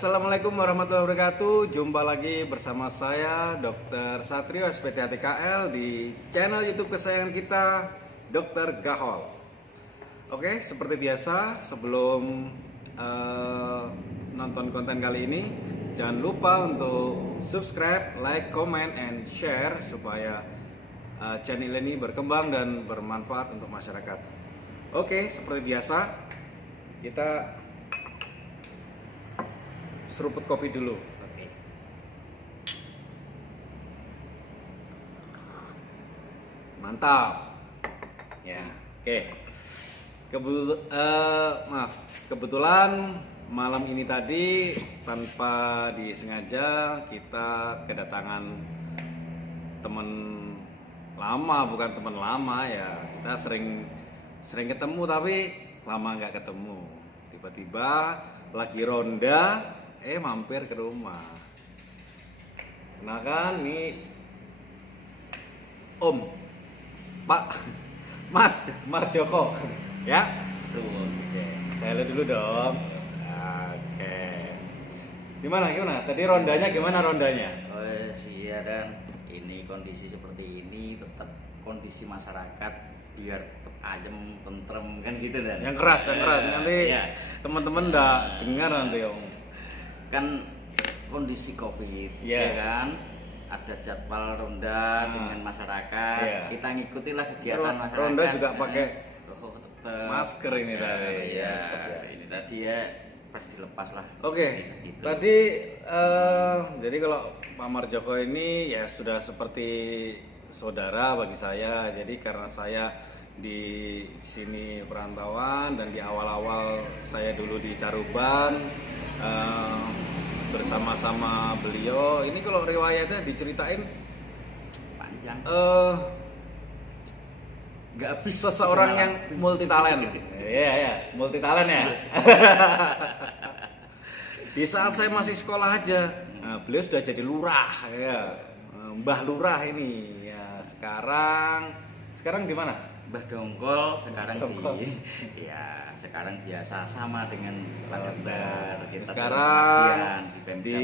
Assalamualaikum warahmatullahi wabarakatuh. Jumpa lagi bersama saya Dr. Satrio SPTATKL di channel YouTube kesayangan kita, Dr. Gahol. Oke, seperti biasa sebelum nonton konten kali ini, jangan lupa untuk subscribe, like, comment, and share supaya channel ini berkembang dan bermanfaat untuk masyarakat. Oke, seperti biasa kita seruput kopi dulu. Oke. Mantap. Ya, oke. Kebetulan malam ini tadi tanpa disengaja kita kedatangan teman lama, bukan teman lama ya. Kita sering ketemu tapi lama nggak ketemu. Tiba-tiba lagi ronda, mampir ke rumah. Kenalkan nih Om, Pak, Mas Marjoko, ya. Oke, saya lihat dulu dong. Oke. Gimana? Tadi rondanya gimana rondanya? Oh iya, dan ini kondisi seperti ini tetap kondisi masyarakat biar tetap ayem, tentrem kan gitu dan. Yang keras nanti ya. Teman-teman udah dengar nanti Om. Kan kondisi COVID, ya kan? Ada jadwal ronda dengan masyarakat. Kita ngikutilah kegiatan masyarakat. Ronda juga pakai masker ini tadi. Ya. Ini tadi ya pas dilepas lah. Oke. Gitu. Tadi jadi kalau Pak Marjoko ini ya sudah seperti saudara bagi saya. Jadi karena saya di sini perantauan dan di awal-awal saya dulu di Caruban bersama-sama beliau. Ini kalau riwayatnya diceritain panjang. Nggak habis. Seseorang yang multi talent. Iya, multi talent ya. Di saat saya masih sekolah aja, beliau sudah jadi lurah ya. Mbah Lurah ini ya. Sekarang di mana? Mbah Dongkol sekarang sekarang biasa sama dengan Pak Gembar. Sekarang di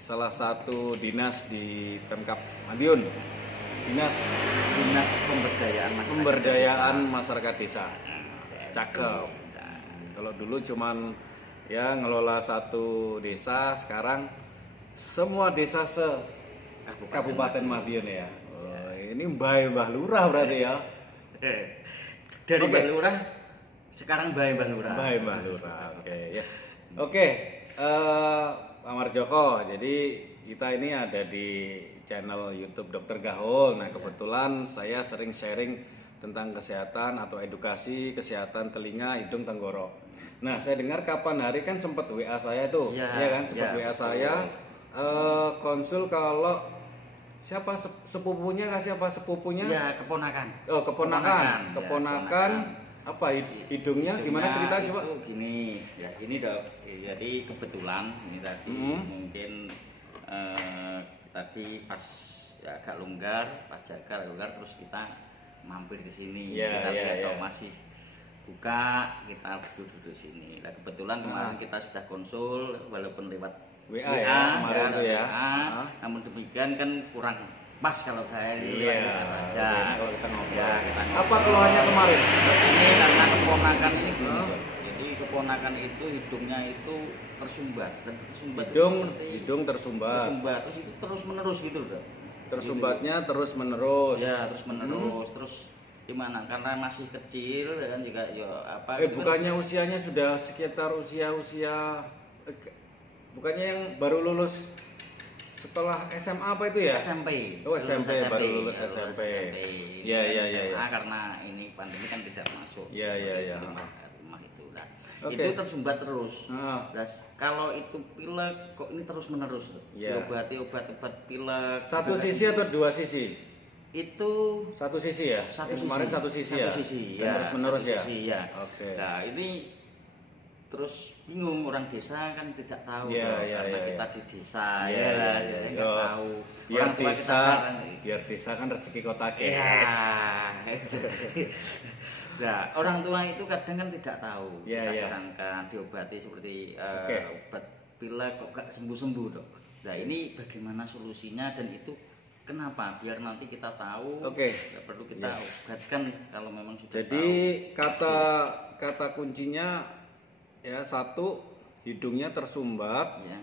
salah satu dinas di Pemkab Madiun, dinas pemberdayaan masyarakat desa. Cakep. Kalau dulu cuman ya ngelola satu desa, sekarang semua desa Kabupaten Madiun ya. Oh, ini Mbah Lurah berarti ya. Dari Mbah Lurah sekarang Mbah Lurah. Mbah Lurah. Oke ya. Oke, Pak Marjoko. Jadi kita ini ada di channel YouTube Dr. Gahol. Nah, kebetulan saya sering sharing tentang kesehatan atau edukasi kesehatan telinga, hidung, tenggorok. Nah, saya dengar kapan hari kan sempat WA saya tuh. Iya kan, sempat WA saya konsul kalau siapa sepupunya Ya, keponakan. Oh, keponakan. Apa hidungnya gimana cerita coba? Gini, ya ini Dok. Jadi kebetulan ini tadi mungkin tadi pas ya agak longgar terus kita mampir ke sini. Kita lihat masih buka, kita duduk sini. Nah, kebetulan kemarin kita sudah konsul walaupun lewat WA kemarin tuh ya. Namun demikian kan kurang pas kalau saya lihat saja. Kalau kita ngobrol. Apa keluhannya kemarin? Ini karena keponakan itu. Jadi keponakan itu hidungnya itu tersumbat dan hidung tersumbat. Terus itu terus menerus gitu loh. Tersumbatnya terus menerus. Ya, terus menerus. Terus gimana? Karena masih kecil dan juga bukannya usianya sudah sekitar usia bukannya yang baru lulus setelah SMA apa itu ya? SMP. Oh, SMP. Baru lulus SMP. Iya. Karena ini pandemi kan tidak masuk. Iya. Rumah itu. Nah, itu tersumbat terus. Kalau itu pilek kok ini terus menerus. Diobati obat pilek. Satu sisi atau dua sisi? Itu satu sisi ya? Kemarin satu sisi ya? Terus menerus ya? Oke. Nah, ini terus bingung, orang desa kan tidak tahu karena kita di desa nggak tahu. Biar desa kan rezeki kota Nah, orang tua itu kadang kan tidak tahu. Kita sarankan diobati seperti obat pilek kok gak sembuh-sembuh dok. Nah ini bagaimana solusinya dan itu kenapa? Biar nanti kita tahu. Oke. Gak perlu kita obatkan kalau memang sudah Jadi tahu. kata kuncinya ya, satu, hidungnya tersumbat. Ya.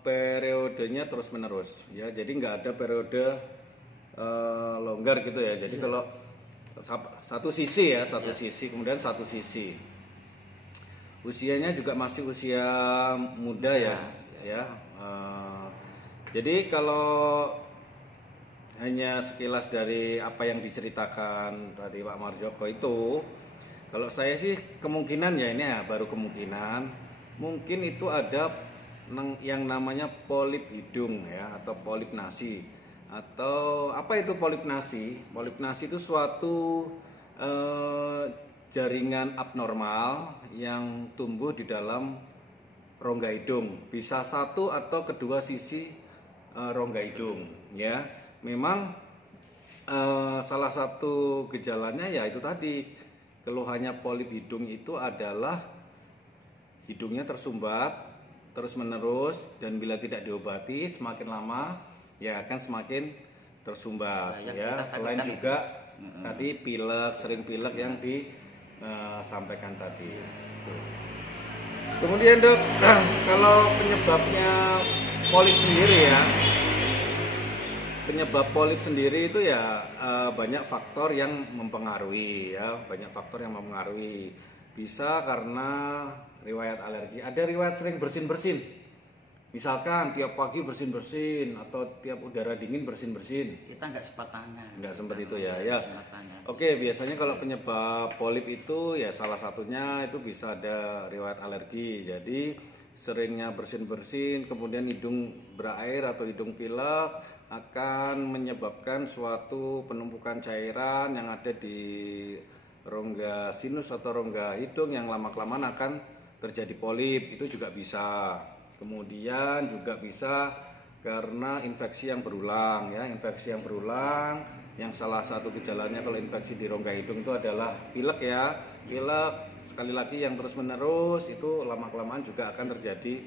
Periodenya terus menerus ya, jadi nggak ada periode longgar gitu ya. Jadi kalau satu sisi ya, sisi, kemudian satu sisi usianya juga masih usia muda ya. Jadi kalau hanya sekilas dari apa yang diceritakan tadi Pak Marjoko itu, kalau saya sih kemungkinan ya, ini ya baru kemungkinan, mungkin itu ada yang namanya polip hidung ya, atau polip nasi. Atau apa itu polip nasi? Polip nasi itu suatu jaringan abnormal yang tumbuh di dalam rongga hidung, bisa satu atau kedua sisi rongga hidung ya. Memang salah satu gejalanya ya itu tadi, keluhannya polip hidung itu adalah hidungnya tersumbat terus menerus, dan bila tidak diobati semakin lama ya akan semakin tersumbat ya. Selain juga tadi pilek, sering pilek yang disampaikan tadi. Kemudian dok, kalau penyebabnya polip sendiri ya, penyebab polip sendiri itu ya banyak faktor yang mempengaruhi ya, Bisa karena riwayat alergi, ada riwayat sering bersin-bersin, misalkan tiap pagi bersin-bersin atau tiap udara dingin bersin-bersin. Kita nggak sempat tanya. Nggak sempat itu ya. Oke, biasanya kalau penyebab polip itu ya salah satunya itu bisa ada riwayat alergi. Jadi seringnya bersin-bersin, kemudian hidung berair atau hidung pilek akan menyebabkan suatu penumpukan cairan yang ada di rongga sinus atau rongga hidung yang lama-kelamaan akan terjadi polip. Itu juga bisa. Kemudian juga bisa karena infeksi yang berulang ya, yang salah satu gejalanya kalau infeksi di rongga hidung itu adalah pilek ya. Pilek sekali lagi yang terus menerus itu lama-kelamaan juga akan terjadi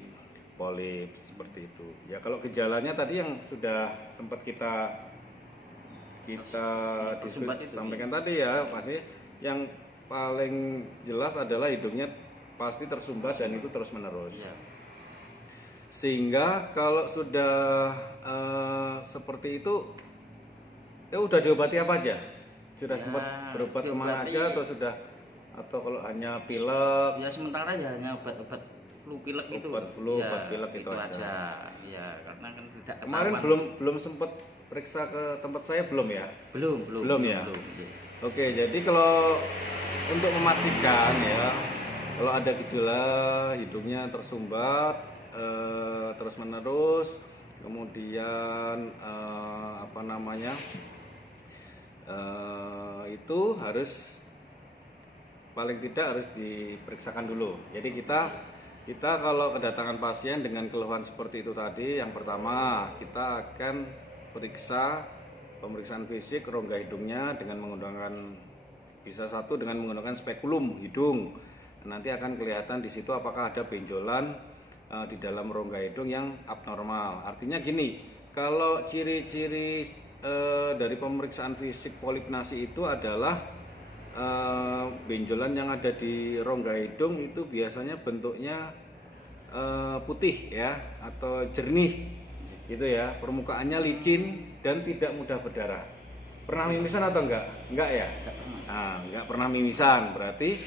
polip seperti itu. Ya kalau gejalanya tadi yang sudah sempat kita sampaikan tadi ya, pasti yang paling jelas adalah hidungnya pasti tersumbat dan itu terus menerus. Ya. Sehingga kalau sudah seperti itu, ya udah diobati apa aja? Sudah sempat berobat kemana aja atau sudah? Atau kalau hanya pilek? Ya sementara ya hanya obat-obat flu pilek itu. Obat flu, obat pilek itu aja. Ya karena kan tidak ketahuan. Kemarin belum sempat periksa ke tempat saya belum ya? Belum ya. Oke, jadi kalau untuk memastikan ya, kalau ada gejala hidungnya tersumbat terus menerus, kemudian itu harus paling tidak harus diperiksakan dulu. Jadi kita kalau kedatangan pasien dengan keluhan seperti itu tadi, yang pertama kita akan pemeriksaan fisik rongga hidungnya dengan menggunakan spekulum hidung. Nanti akan kelihatan di situ apakah ada benjolan di dalam rongga hidung yang abnormal. Artinya gini, kalau ciri-ciri dari pemeriksaan fisik polip nasi itu adalah benjolan yang ada di rongga hidung itu biasanya bentuknya putih ya atau jernih gitu ya, permukaannya licin dan tidak mudah berdarah. Pernah mimisan atau enggak? Enggak ya? Enggak pernah mimisan. Berarti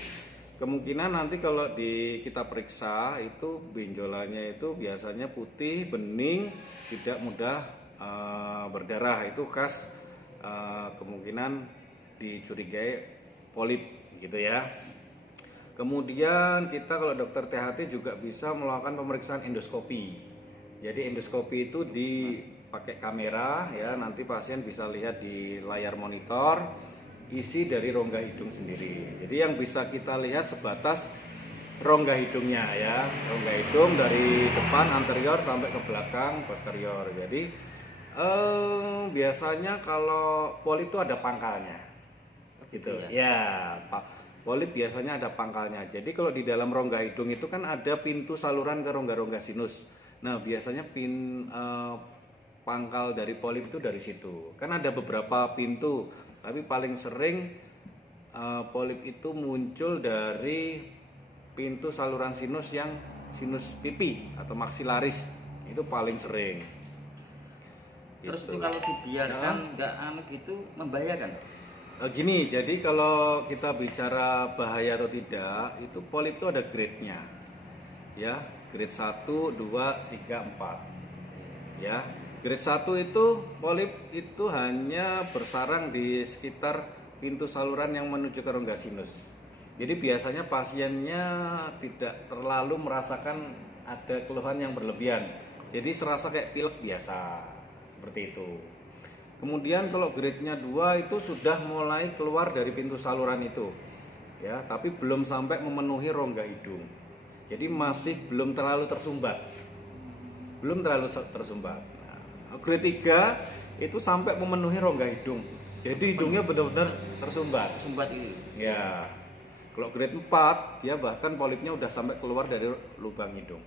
kemungkinan nanti kalau kita periksa itu benjolannya itu biasanya putih, bening, tidak mudah berdarah. Itu khas kemungkinan dicurigai polip gitu ya. Kemudian kita kalau dokter THT juga bisa melakukan pemeriksaan endoskopi. Jadi endoskopi itu dipakai kamera ya, nanti pasien bisa lihat di layar monitor isi dari rongga hidung sendiri. Jadi yang bisa kita lihat sebatas rongga hidungnya ya, rongga hidung dari depan anterior sampai ke belakang posterior. Jadi biasanya kalau polip itu ada pangkalnya gitu ya. polip biasanya ada pangkalnya. Jadi kalau di dalam rongga hidung itu kan ada pintu saluran ke rongga-rongga sinus. Nah biasanya pangkal dari polip itu dari situ. Kan ada beberapa pintu, tapi paling sering polip itu muncul dari pintu saluran sinus yang sinus pipi atau maksilaris. Itu paling sering. Terus Gitu. itu kalau dibiarkan nggak gitu membahayakan? Gini, jadi kalau kita bicara bahaya atau tidak, itu polip itu ada grade-nya. Ya, grade 1, 2, 3, 4. Ya, grade 1 itu polip itu hanya bersarang di sekitar pintu saluran yang menuju ke rongga sinus. Jadi biasanya pasiennya tidak terlalu merasakan ada keluhan yang berlebihan. Jadi serasa kayak pilek biasa, seperti itu. Kemudian kalau grade-nya 2 itu sudah mulai keluar dari pintu saluran itu. Ya, tapi belum sampai memenuhi rongga hidung. Jadi masih belum terlalu tersumbat. Belum terlalu tersumbat. Nah, grade 3 itu sampai memenuhi rongga hidung. Jadi hidungnya benar-benar tersumbat. Tersumbat itu. Ya. Kalau grade 4 dia bahkan polipnya udah sampai keluar dari lubang hidung.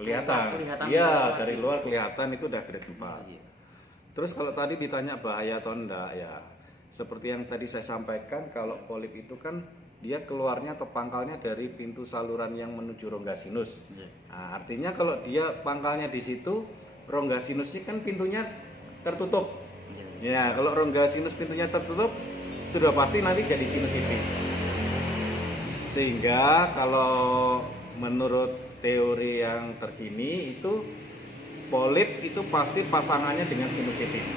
Kelihatan. Iya, dari luar kelihatan itu udah grade 4. Iya. Terus kalau tadi ditanya bahaya atau enggak, ya seperti yang tadi saya sampaikan, kalau polip itu kan dia keluarnya atau pangkalnya dari pintu saluran yang menuju rongga sinus. Nah, artinya kalau dia pangkalnya di situ, rongga sinusnya kan pintunya tertutup. Ya, kalau rongga sinus pintunya tertutup, sudah pasti nanti jadi sinusitis. Sehingga kalau menurut teori yang terkini itu polip itu pasti pasangannya dengan sinusitis.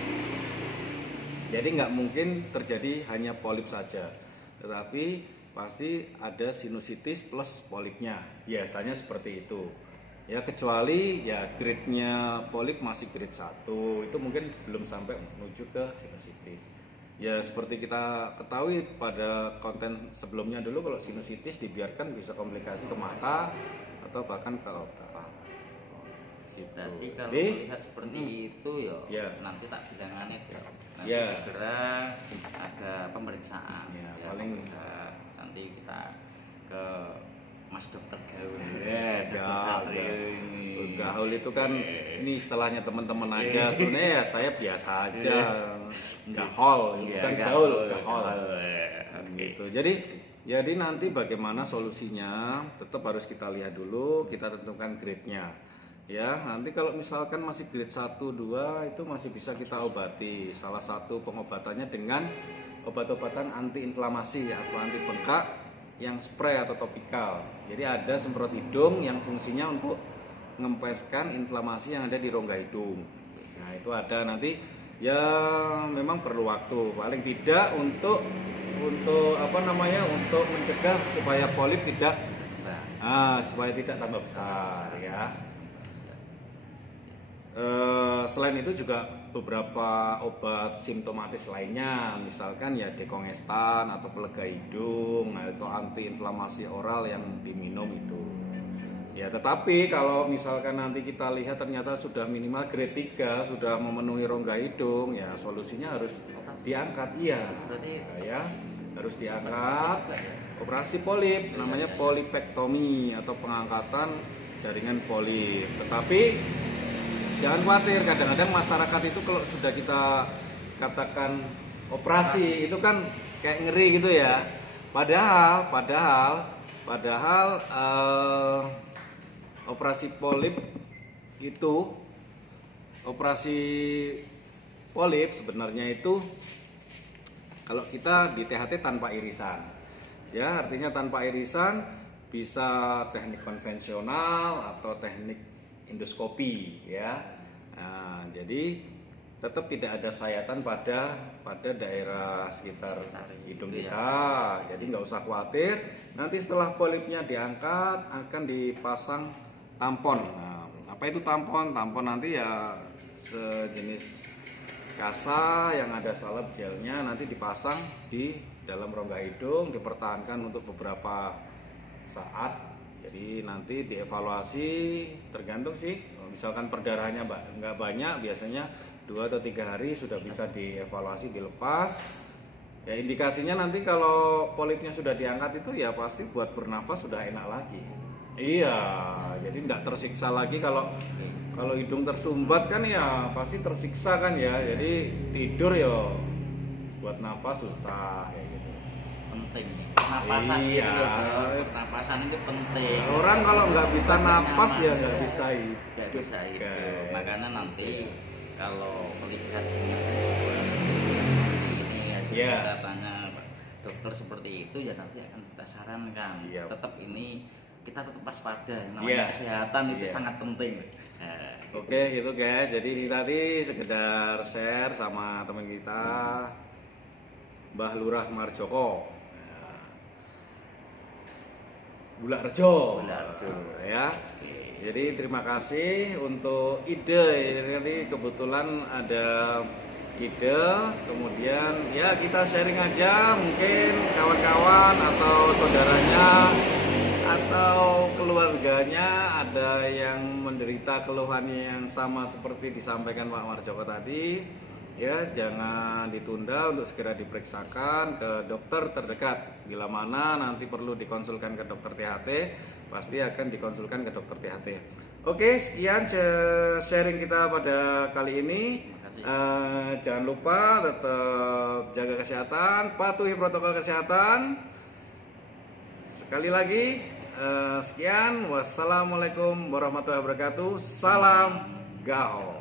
Jadi nggak mungkin terjadi hanya polip saja, tetapi pasti ada sinusitis plus polipnya. Biasanya seperti itu. Ya kecuali ya grade-nya polip masih grade 1, itu mungkin belum sampai menuju ke sinusitis. Ya seperti kita ketahui pada konten sebelumnya dulu, kalau sinusitis dibiarkan bisa komplikasi ke mata atau bahkan ke otak. Berarti kalau melihat seperti itu ya, nanti tak bilangannya deh. Nanti segera ada pemeriksaan. Ya, ya, paling nanti kita ke Mas Dokter Gaul. Gaul itu kan ini istilahnya teman-teman aja. Sebenarnya ya saya biasa aja. Gahol, bukan gaul, gahol. Gitu. Jadi nanti bagaimana solusinya tetap harus kita lihat dulu, kita tentukan grade-nya. Ya, nanti kalau misalkan masih grade 1, 2 itu masih bisa kita obati. Salah satu pengobatannya dengan obat-obatan antiinflamasi atau anti bengkak yang spray atau topikal. Jadi ada semprot hidung yang fungsinya untuk mengempeskan inflamasi yang ada di rongga hidung. Nah, itu ada nanti ya memang perlu waktu. Paling tidak untuk untuk mencegah supaya polip tidak tambah besar ya. Selain itu juga beberapa obat simptomatis lainnya, misalkan ya dekongestan atau pelega hidung, atau antiinflamasi oral yang diminum itu. Ya, tetapi kalau misalkan nanti kita lihat ternyata sudah minimal grade 3, sudah memenuhi rongga hidung, ya solusinya harus diangkat. Iya. Ya, harus diangkat. Operasi polip namanya polipektomi atau pengangkatan jaringan polip. Tetapi jangan khawatir, kadang-kadang masyarakat itu kalau sudah kita katakan operasi itu kan kayak ngeri gitu ya. Padahal operasi polip itu, operasi polip sebenarnya itu kalau kita di THT tanpa irisan. Ya, artinya tanpa irisan bisa teknik konvensional atau teknik endoskopi ya. Nah, jadi tetap tidak ada sayatan pada daerah sekitar hidung kita. Jadi nggak usah khawatir. Nanti setelah polipnya diangkat akan dipasang tampon. Nah, apa itu tampon? Tampon nanti ya sejenis kasa yang ada salep gelnya, nanti dipasang di dalam rongga hidung, dipertahankan untuk beberapa saat. Jadi nanti dievaluasi, tergantung sih, misalkan perdarahannya nggak banyak, biasanya 2 atau 3 hari sudah bisa dievaluasi, dilepas Ya indikasinya nanti kalau polipnya sudah diangkat itu ya pasti buat bernafas sudah enak lagi. Iya, jadi tidak tersiksa lagi kalau hidung tersumbat kan ya pasti tersiksa kan ya. Jadi tidur ya buat nafas susah kayak gitu. Penting nih. Pernapasan iya. Pernapasan itu penting. Orang kalau nggak bisa napas ya nggak bisa hidup. Nggak bisa hidup. Okay. Makanya nanti kalau melihat kita tanya dokter seperti itu ya nanti akan kita sarankan. Siap. Tetap ini kita tetap waspada, namanya kesehatan itu sangat penting. Oke, gitu guys. Jadi ini tadi sekedar share sama teman kita Mbah Lurah Marjoko, Bularjo, ya. Jadi terima kasih untuk ide. Jadi kebetulan ada ide, kemudian ya kita sharing aja, mungkin kawan-kawan atau saudaranya atau keluarganya ada yang menderita keluhan yang sama seperti disampaikan Pak Marjoko tadi, ya jangan ditunda untuk segera diperiksakan ke dokter terdekat. Bila mana nanti perlu dikonsulkan ke dokter THT, pasti akan dikonsulkan ke dokter THT. Oke, sekian sharing kita pada kali ini. Jangan lupa tetap jaga kesehatan, patuhi protokol kesehatan. Sekali lagi, sekian. Wassalamualaikum warahmatullahi wabarakatuh. Salam Gaho.